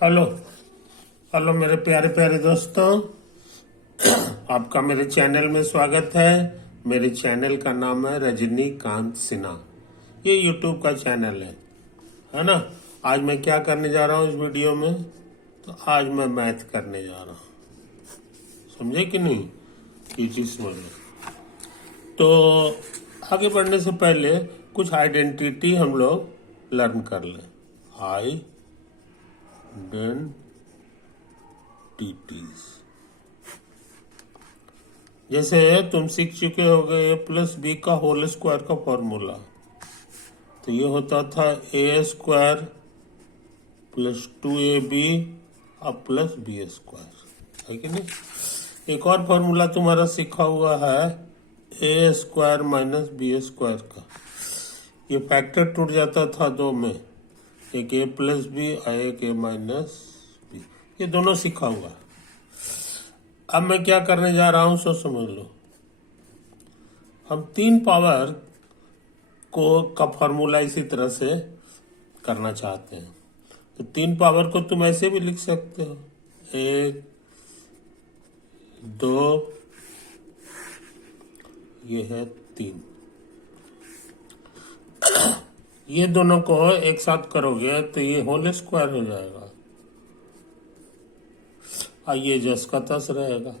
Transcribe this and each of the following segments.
Hello hello मेरे प्यारे प्यारे दोस्तों, आपका मेरे चैनल में स्वागत है। मेरे चैनल का नाम है रजनीकांत सिन्हा। ये यूट्यूब का चैनल है ना। आज मैं क्या करने जा रहा हूँ इस वीडियो में, तो आज मैं मैथ करने जा रहा हूँ। समझे कि नहीं? ये चीज समझे। तो आगे बढ़ने से पहले कुछ आइडेंटिटी हम लोग लर्न कर लें। आइडेंटिटीज, जैसे तुम सीख चुके होगे ए प्लस बी का होल स्क्वायर का फॉर्मूला। तो ये होता था ए स्क्वायर प्लस 2ab अब प्लस बी स्क्वायर, है कि नहीं? एक और फॉर्मूला तुम्हारा सीखा हुआ है ए स्क्वायर माइनस बी स्क्वायर का। ये फैक्टर टूट जाता था दो में, एक ए प्लस बी और एक ए माइनस बी। ये दोनों सीखा हुआ है। अब मैं क्या करने जा रहा हूं सो समझ लो। हम 3 पावर को का फॉर्मूला इसी तरह से करना चाहते हैं। तो 3 पावर को तुम ऐसे भी लिख सकते हो, 1 2, ये है 3। ये दोनों को एक साथ करोगे तो ये होल स्क्वायर हो जाएगा और ये जस का तस रहेगा।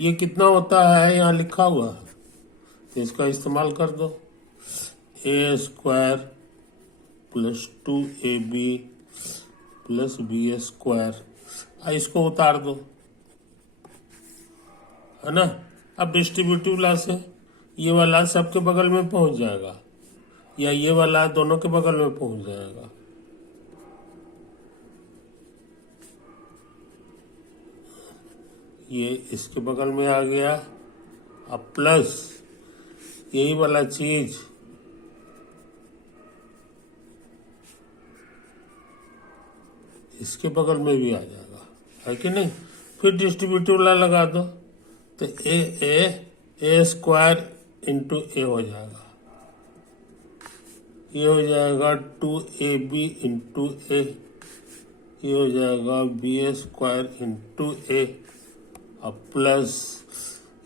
ये कितना होता है यहाँ लिखा हुआ है, तो इसका इस्तेमाल कर दो। A square plus 2ab plus b square, इसको उतार दो, है ना। अब डिस्ट्रीब्यूटिव ला से ये वाला सबके बगल में पहुंच जाएगा, या ये वाला दोनों के बगल में पहुंच जाएगा। ये इसके बगल में आ गया। अब प्लस यही वाला चीज इसके बगल में भी आ जाएगा, है कि नहीं? फिर डिस्ट्रीब्यूटिव ला लगा दो, तो ए स्क्वायर इंटू ए हो जाएगा। ये हो जाएगा 2ab इंटू ए, ये हो जाएगा बी स्क्वायर इंटू ए। अब प्लस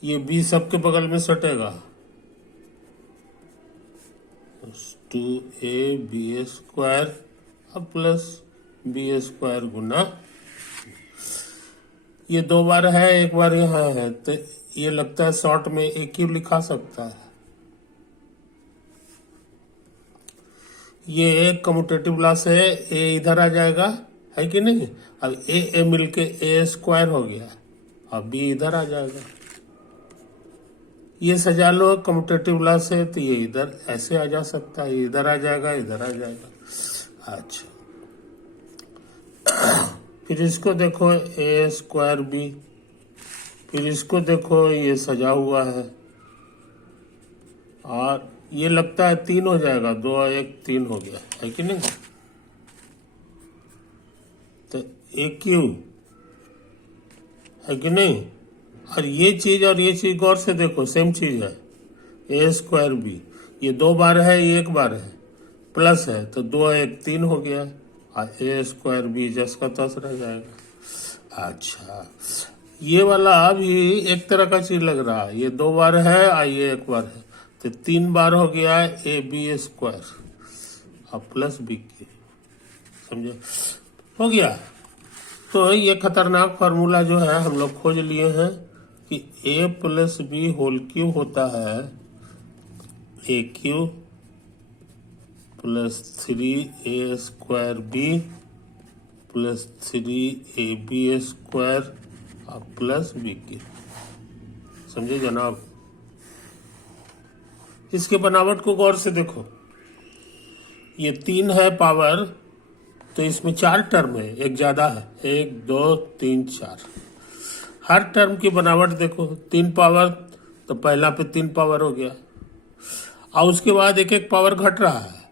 ये बी सबके बगल में सटेगा, 2ab स्क्वायर अब प्लस बी स्क्वायर गुना, ये 2 बार है, एक बार यहाँ है, तो ये लगता है शॉर्ट में ए क्यूब लिखा सकता है। ये कम्यूटेटिव लॉस है, ए इधर आ जाएगा, है कि नहीं? अब ए मिलके ए स्क्वायर हो गया, अब बी इधर आ जाएगा। ये सजा लो कम्यूटेटिव लॉस है, तो ये इधर ऐसे आ जा सकता है, इधर आ जाएगा, इधर आ जाएगा। अच्छा, फिर इसको देखो ए स्क्वायर बी, फिर इसको देखो ये सजा हुआ है, और ये लगता है 3 हो जाएगा, 2 और 1 3 हो गया, है कि नहीं? तो ए क्यूब, है कि नहीं? और ये चीज गौर से देखो, सेम चीज है, ए स्क्वायर बी, ये 2 बार है, ये 1 बार है, प्लस है, तो 2 और 1 3 हो गया, और ए स्क्वायर बी जस का तस रह जाएगा। अच्छा, ये वाला भी एक तरह का चीज लग रहा है, ये 2 बार है और ये 1 बार है, तो 3 बार हो गया ए बी स्क्वायर और प्लस बी की, समझे? हो गया। तो ये खतरनाक फार्मूला जो है हम लोग खोज लिए हैं कि a plus b whole cube होता है a cube plus 3a square b plus 3ab square और प्लस बी की, समझे जनाब? इसके बनावट को गौर से देखो, ये 3 है पावर, तो इसमें 4 टर्म है, एक ज्यादा है, 1 2 3 4। हर टर्म की बनावट देखो, 3 पावर, तो पहला पे 3 पावर हो गया, और उसके बाद एक एक पावर घट रहा है।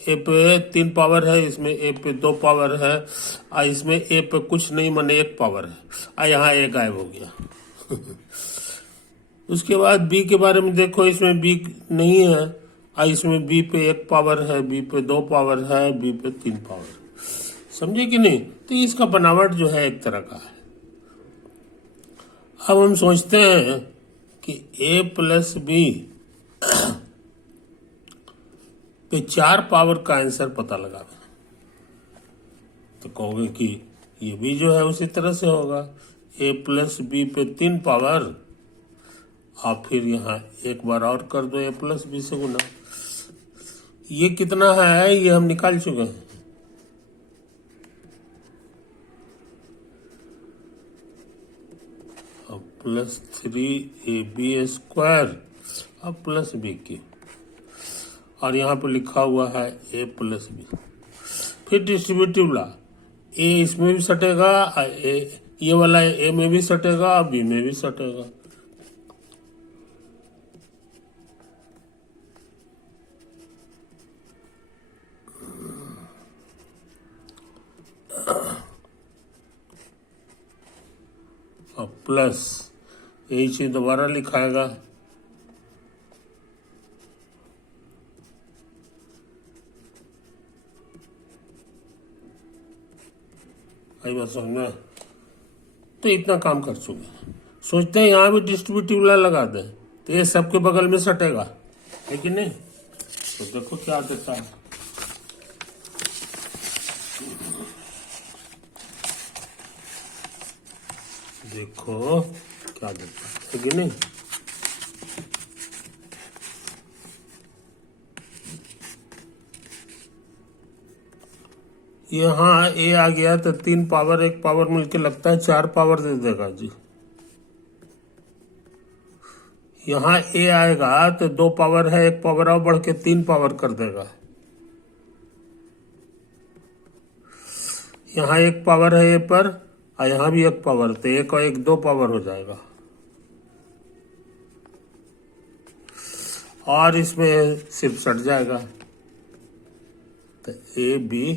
ए पे 3 पावर है, इसमें ए पे 2 पावर है, और इसमें ए पे कुछ नहीं, माने 1 पावर है, और यहाँ ए गायब हो गया। उसके बाद बी के बारे में देखो, इसमें बी नहीं है, और इसमें बी पे 1 पावर है, बी पे 2 पावर है, बी पे 3 पावर। समझे कि नहीं? तो इसका बनावट जो है एक तरह का है। अब हम सोचते हैं कि a प्लस बी पे 4 पावर का आंसर पता लगा, तो कहोगे कि ये भी जो है उसी तरह से होगा, a प्लस बी पे 3 पावर, और फिर यहाँ एक बार और कर दो a प्लस बी से गुना। ये कितना है ये हम निकाल चुके हैं, अब प्लस 3ab² अब प्लस बी की, और यहाँ पे लिखा हुआ है a प्लस बी। फिर डिस्ट्रीब्यूटिव ला, a इसमें भी सटेगा, ये वाला a में भी सटेगा, b में भी सटेगा। और प्लस यही चीज दोबारा लिखाएगा, आई बात समझ में? तो इतना काम कर चुके हैं। सोचते हैं यहाँ भी डिस्ट्रीब्यूटिव ला लगा दें तो ये सबके बगल में सटेगा, है कि नहीं? तो देखो क्या देता है, देखो क्या देता है कि नहीं? यहाँ a आ गया तो 3 पावर 1 पावर मिलके लगता है 4 पावर दे देगा जी। यहाँ a आएगा तो 2 पावर है, 1 पावर और बढ़ के 3 पावर कर देगा। यहाँ 1 पावर है a पर, और यहाँ भी 1 पावर, तो 1 और 1 2 पावर हो जाएगा, और इसमें सिर्फ सट जाएगा, तो a b।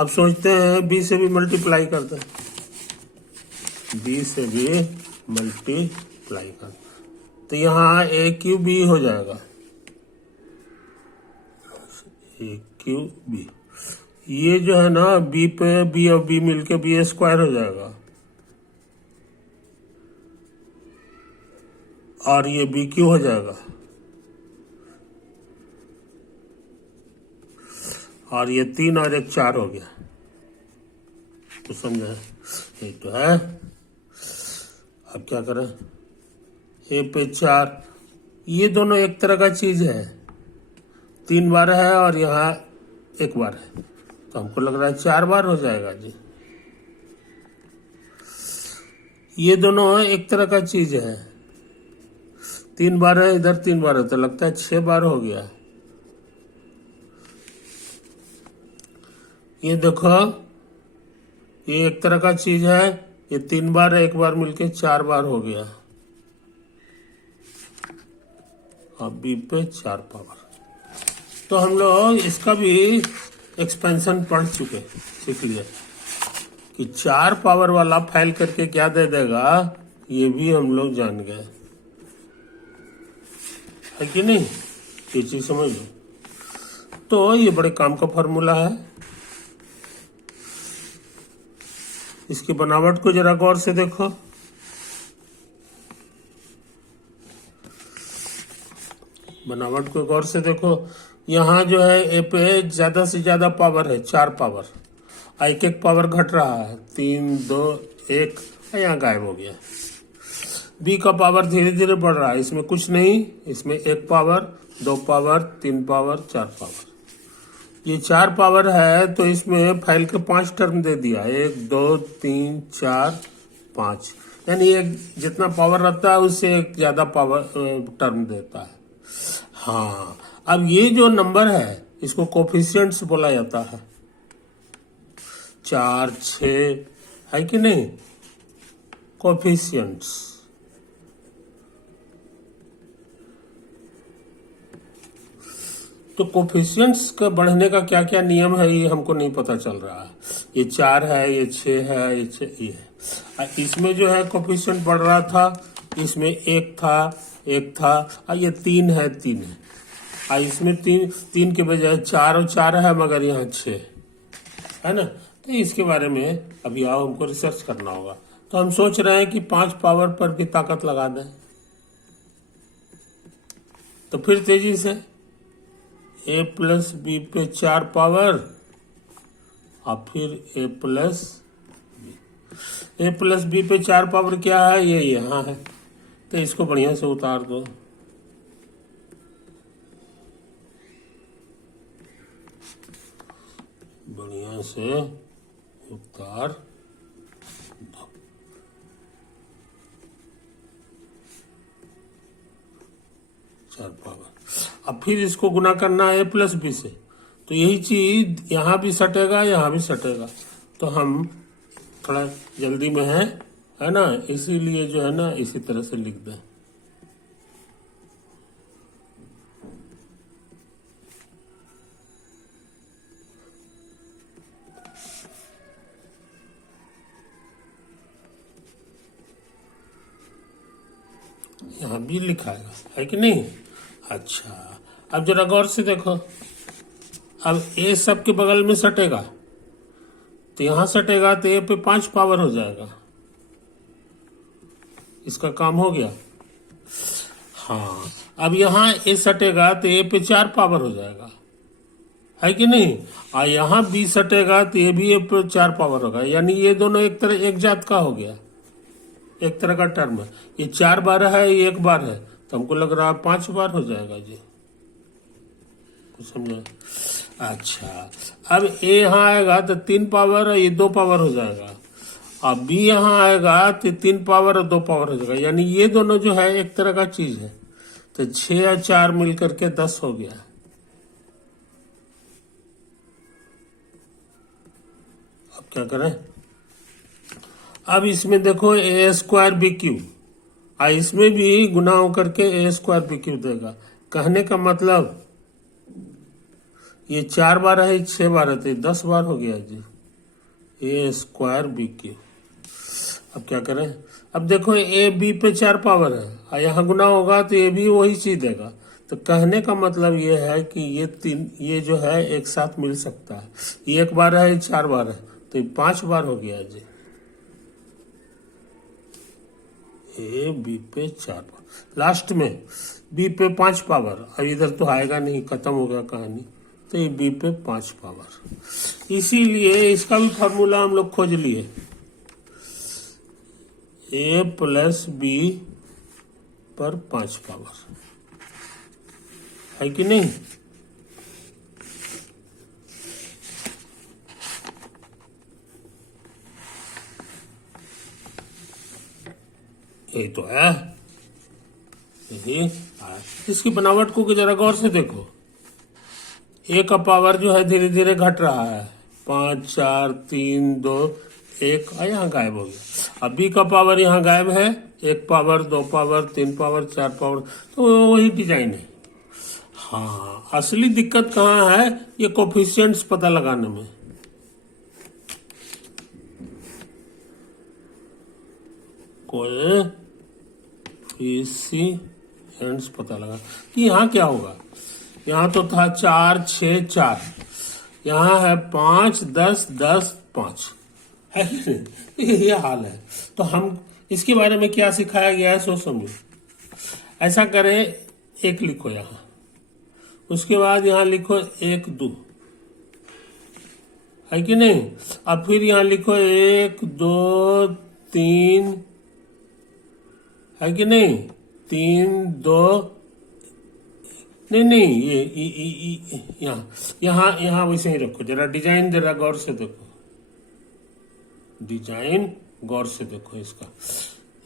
अब सोचते हैं b से भी मल्टीप्लाई करते हैं, b से भी मल्टीप्लाई कर, तो यहाँ a क्यू b हो जाएगा, a क्यू b। ये जो है ना b पे b और b मिलके b² हो जाएगा, और ये BQ हो जाएगा, और ये 3 और 1 4 हो गया। तो समझा, ये तो है। अब क्या करें, a पे 4, ये दोनों एक तरह का चीज है, 3 बार है और यहाँ 1 बार है, तो हमको लग रहा है 4 बार हो जाएगा जी। ये दोनों एक तरह का चीज है, 3 बार है इधर, 3 बार है, तो लगता है 6 बार हो गया। ये देखो, ये एक तरह का चीज है, ये 3 बार है, 1 बार मिलके 4 बार हो गया। अब बी पे 4 पावर, तो हम लोग इसका भी एक्सपेंशन पढ़ चुके, सीख लिया कि 4 पावर वाला फाइल करके क्या दे देगा, ये भी हम लोग जान गए, है कि नहीं? ये चीज समझ लो। तो ये बड़े काम का फॉर्मूला है, इसकी बनावट को जरा गौर से देखो। बनावट को गौर से देखो, यहाँ जो है ए पे ज्यादा से ज्यादा पावर है, 4 पावर, एक एक पावर घट रहा है, 3 2 1, यहाँ गायब हो गया। बी का पावर धीरे धीरे बढ़ रहा है, इसमें कुछ नहीं, इसमें 1 पावर 2 पावर 3 पावर 4 पावर। ये 4 पावर है तो इसमें फाइल के 5 टर्म दे दिया, 1 2 3 4 5, यानी एक जितना पावर रहता है उससे एक ज्यादा पावर टर्म देता है। हाँ, अब ये जो नंबर है इसको कोफिशिएंट्स बोला जाता है, 4 6, है कि नहीं? कोफिशिएंट्स। तो कोफिशिएंट्स का बढ़ने का क्या क्या नियम है ये हमको नहीं पता चल रहा है। ये 4 है, ये 6 है, ये है। इसमें जो है कोफिशिएंट बढ़ रहा था, इसमें 1 था, और ये 3 है, 3 है। इसमें 3 के बजाय 4 और 4 है, मगर यहाँ 6। है ना। तो इसके बारे में अभी आओ हमको रिसर्च करना होगा। तो हम सोच रहे हैं कि 5 पावर पर भी ताकत लगा दें। तो फिर तेजी से a प्लस बी पे 4 पावर और फिर a प्लस बी पे 4 पावर क्या है, ये यहाँ है। तो इसको बढ़िया से उतार दो। बढ़िया से उतार दो। चार पावर। अब फिर इसको गुना करना है a प्लस बी से। तो यही चीज यहाँ भी सटेगा, यहाँ भी सटेगा। तो हम थोड़ा जल्दी में है ना, इसीलिए जो है ना इसी तरह से लिख दें। यहाँ भी लिखा है कि नहीं। अच्छा, अब जरा गौर से देखो। अब ए सब के बगल में सटेगा, तो यहां सटेगा तो ए पे 5 पावर हो जाएगा। इसका काम हो गया। हाँ, अब यहाँ ए सटेगा तो ए पे 4 पावर हो जाएगा, है कि नहीं। और यहाँ बी सटेगा तो ये भी ए पे 4 पावर होगा। यानी ये दोनों एक तरह एक जात का हो गया, एक तरह का टर्म है। ये 4 बार है, ये 1 बार है, तो हमको लग रहा है 5 बार हो जाएगा जी। समझे। अच्छा, अब ए यहाँ आएगा तो 3 पावर और ये 2 पावर हो जाएगा। अब बी यहाँ आएगा तो 3 पावर और 2 पावर हो जाएगा। यानी ये दोनों जो है एक तरह का चीज है। तो 6 और 4 मिलकर के 10 हो गया। अब क्या करें। अब इसमें देखो ए स्क्वायर बी क्यू, इसमें भी गुना होकर के ए स्क्वायर बी क्यू देगा। कहने का मतलब ये 4 बार है, 6 बार है, तो 10 बार हो गया जी ए स्क्वायर बी क्यू। अब क्या करें। अब देखो ए बी पे 4 पावर है और यहाँ गुना होगा तो ये भी वही चीज देगा। तो कहने का मतलब ये है कि ये जो है एक साथ मिल सकता है। ये 1 बार है, 4 बार है, तो ये 5 बार हो गया जी। ए बी पे 4 पावर, लास्ट में बी पे 5 पावर। अब इधर तो आएगा नहीं, खत्म हो गया कहानी। तो ये बी पे 5 पावर। इसीलिए इसका भी फॉर्मूला हम लोग खोज लिए। ए प्लस बी पर 5 पावर, है कि नहीं। यही तो है, यही है। इसकी बनावट को जरा गौर से देखो। ए का पावर जो है धीरे धीरे घट रहा है। 5 4 3 2 1 यहाँ गायब हो गया। अब बी का पावर यहाँ गायब है। 1 पावर 2 पावर 3 पावर 4 पावर, तो वही डिजाइन है। हाँ, असली दिक्कत कहाँ है, ये कोफिशिएंट्स पता लगाने में। कोफिशिएंट्स पता लगा कि यहाँ क्या होगा। यहाँ तो था 4 6 4, यहाँ है 5 10 10 5, है कि नहीं। ये हाल है। तो हम इसके बारे में क्या सिखाया गया है सो समझो। ऐसा करें, 1 लिखो यहाँ, उसके बाद यहाँ लिखो 1 2, है कि नहीं। अब फिर यहाँ लिखो 1 2 3, है कि नहीं। 3 2, नहीं ये यहाँ वैसे ही रखो। जरा डिजाइन जरा गौर से देखो, डिजाइन गौर से देखो। इसका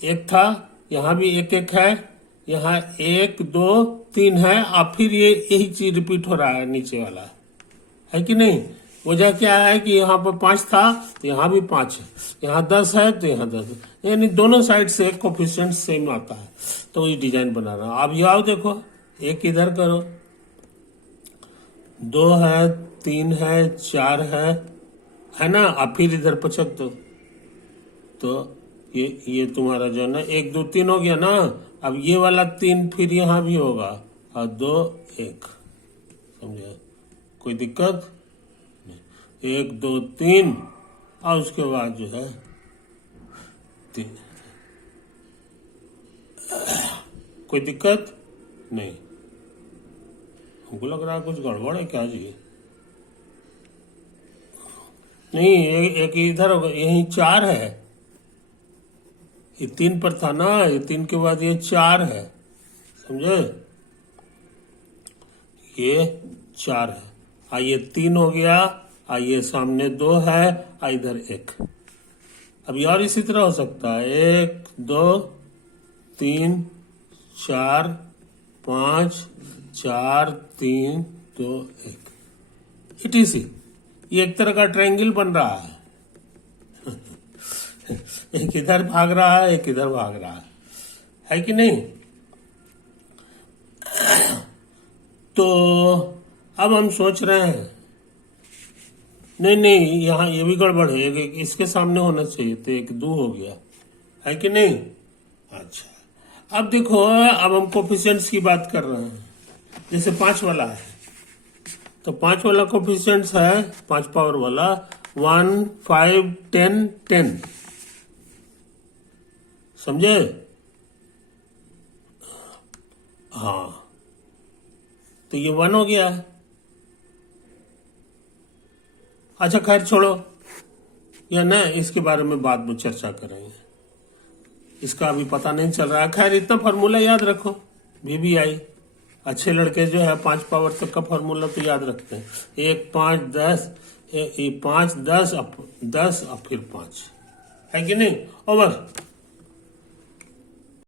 1 था, यहाँ भी 1 1 है, यहाँ 1 2 3 है, और फिर ये यही चीज रिपीट हो रहा है नीचे वाला, है कि नहीं। वजह क्या है कि यहाँ पर 5 था तो यहाँ भी 5 है, यहाँ 10 है तो यहाँ 10 है, यानी दोनों साइड से कोफिशिएंट सेम आता है। तो ये डिजाइन बना रहा हूं। अब ये आओ देखो, 1 इधर करो, 2 है 3 है 4 है ना। अब फिर इधर पचक दो, तो ये तुम्हारा जो है ना 1 2 3 हो गया ना। अब ये वाला 3 फिर यहाँ भी होगा, और 2 1, समझे। कोई दिक्कत नहीं। 1 2 3 और उसके बाद जो है 3। कोई दिक्कत नहीं? हमको लग रहा है कुछ गड़बड़ है क्या जी? नहीं, एक इधर होगा, यही 4 है। ये 3 पर था ना, ये 3 के बाद ये 4 है, समझे? ये 4 है, ये 3 हो गया, ये सामने 2 है, इधर 1। अब यार इसी तरह हो सकता है 1 2 3 4 5 4 3 2 1 etc। ये एक तरह का ट्रायंगल बन रहा है। एक इधर भाग रहा है, एक इधर भाग रहा है कि नहीं? तो अब हम सोच रहे हैं, नहीं, यहाँ ये भी गड़बड़ है, एक इसके सामने होना चाहिए, तो 1 2 हो गया, है कि नहीं? अच्छा, अब देखो, अब हम कोफिशिएंट्स की बात कर रहे हैं। जैसे 5 वाला है, तो 5 वाला कोफिशिएंट्स है, 5 पावर वाला 1 5 10 10, समझे? हाँ, तो ये 1 हो गया है। अच्छा खैर छोड़ो, या ना इसके बारे में बाद में चर्चा करेंगे, इसका अभी पता नहीं चल रहा है। खैर इतना फार्मूला याद रखो, VBI। अच्छे लड़के जो है 5 पावर तक का फार्मूला तो याद रखते हैं। 1 5 10, 5 10 10 और फिर 5, है कि नहीं? ओवर।